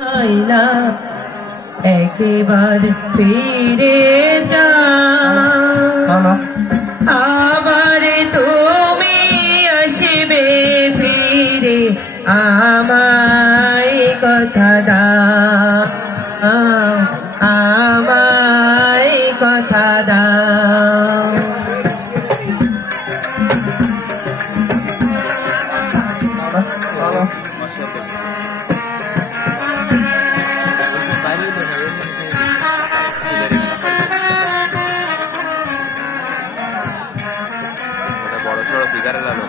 আইলা একেবার ফিরে যা। আবার তুমি আসবে ফিরে আমায় কথা দাও। আমায় কথা দাও। বড় সড়ো ফিগারের আলো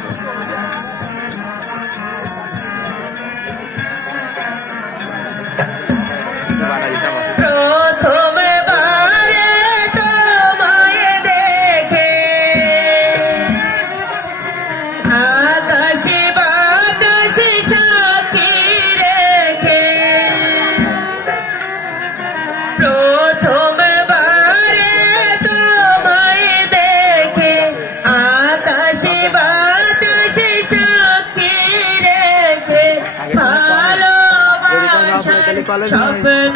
তো স্বপ্ন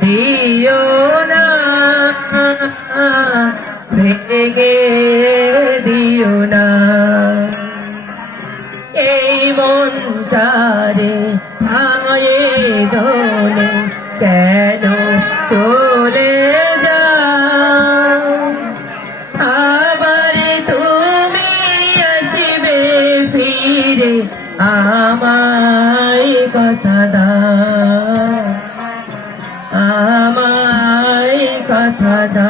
দিও না ভেঙে দিও না। এই মনটারে ভাঙে ধনে কেন চলে যাও কথা কথাটা আমায় কথা কথাটা